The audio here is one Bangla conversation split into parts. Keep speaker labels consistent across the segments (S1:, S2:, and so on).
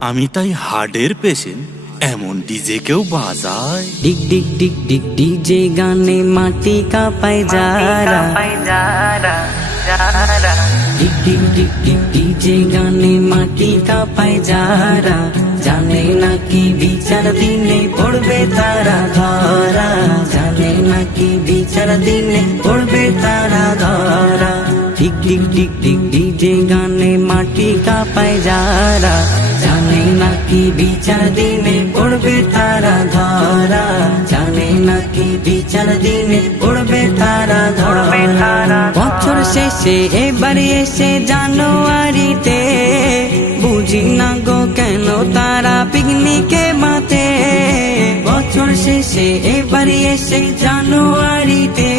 S1: আমি তাই হার্টের পেশেন্ট এমন ডিজে কেউ বাজায়।
S2: ডিগ ডিগ ডিগ ডিগ ডিজে গানে মাটি কাঁপায় যারা। ডিগ ডিগ ডিগ ডিগ ডিজে গানে মাটি কাঁপায় যারা। জানে নাকি বিচার দিনে পড়বে তারা ধরা। জানে নাকি বিচার দিনে পড়বে তারা ধরা। ডিগ ডিগ ডিগ ডিগ ডিজে গানে মাটি কাঁপায় যারা। জানে নাকি বিচার দিনে পড়বে তারা ধরা। জানে নাকি বিচার দিনে পড়বে তারা ধরা। বছর শেষে এবারে এসে জানুয়ারিতে বুঝি না গো কেন তারা পিকনিকে মাতে বছর শেষে এবারে এসে জানুয়ারিতে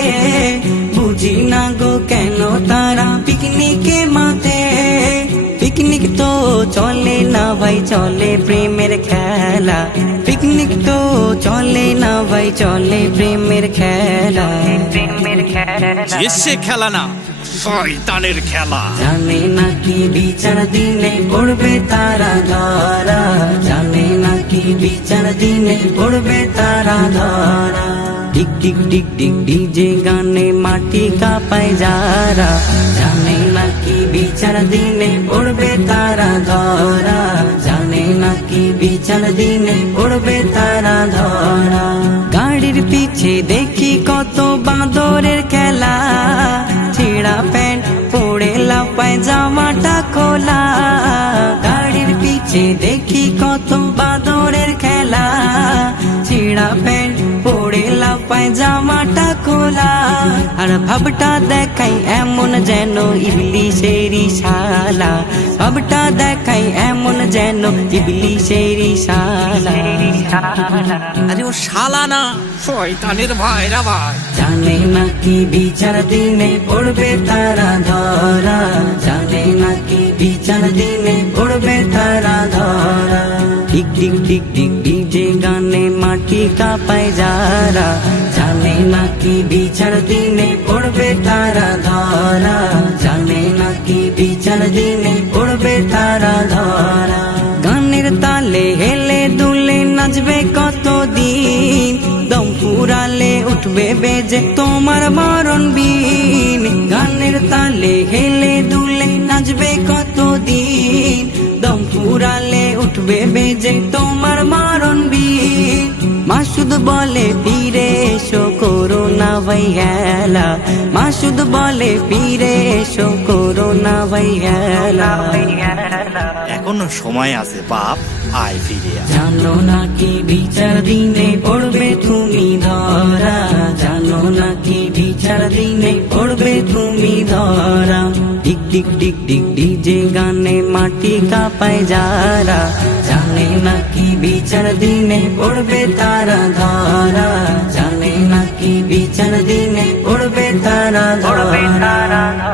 S2: চলে না ভাই চলে প্রেমের খেলা পিকনিক তো চলে না ভাই চলে প্রেমের খেলা প্রেমের খেলা
S1: এসে খেলা না শয়তানের খেলা
S2: জানে নাকি বিচার দিনে পড়বে তারা ধরা জানে নাকি বিচার দিনে পড়বে তারা ধরা ডিগ ডিগ ডিগ ডিগ ডিজে গানে মাটি কাঁপায় যারা জানে নাকি বিচার দিনে পড়বে তারা ধরা? জানে নাকি বিচার দিনে পড়বে তারা ধরা? গাড়ির পিছে দেখি কত বাঁদরের খেলা। ছেঁড়া প্যান্ট পড়ে লাপায় জামাটা খোলা। গাড়ির পিছে দেখি কত বাঁদরের খেলা। ছেঁড়া প্যান্ট পড়ে লাপায় জামাটা খোলা। আর ভাবটা দেখাই এমন যেন ইবলিশেরই শালা। ভাবটা দেখাই এমন যেন ইবলিশেরই শালা।
S1: আরে ও শালা না শয়তানের ভাইরা ভাই।
S2: জানে নাকি বিচার দিনে পড়বে তারা ধরা। জানে নাকি বিচার দিনে পড়বে তারা ধরা। ডিগ ডিজে গানে মাটি কাঁপায় যারা, জানে নাকি বিচার দিনে পড়বে তারা ধরা, জানে নাকি বিচার দিনে পড়বে তারা ধরা। গানের তালে হেলে দুলে নাচবে কতদিন, দম ফুরালে উঠবে বেজে তোমার মরণ বিন গানের তালে হেলে দুলে নাচবে কতদিন, দম ফুরালে উঠবে বেজে তোমার বিন মাসুদ বলে ফিরে এসো করো না ভাই হেলা মাসুদ বলে ফিরে এসো করো না ভাই হেলা
S1: এখনও সময় আছে বাপ আয় ফিরে।
S2: জানো নাকি বিচার দিনে পড়বে তুমি ধরা? জানো নাকি বিচার দিনে পড়বে তুমি ধরা? ডিক ডিগ ডিগ ডিজে গানে মাটি কাঁপায় যারা। জানে না কি বিচার দিনে পড়বে তারা ধারা। জানে না কি বিচার দিনে পড়বে তারা ধরা।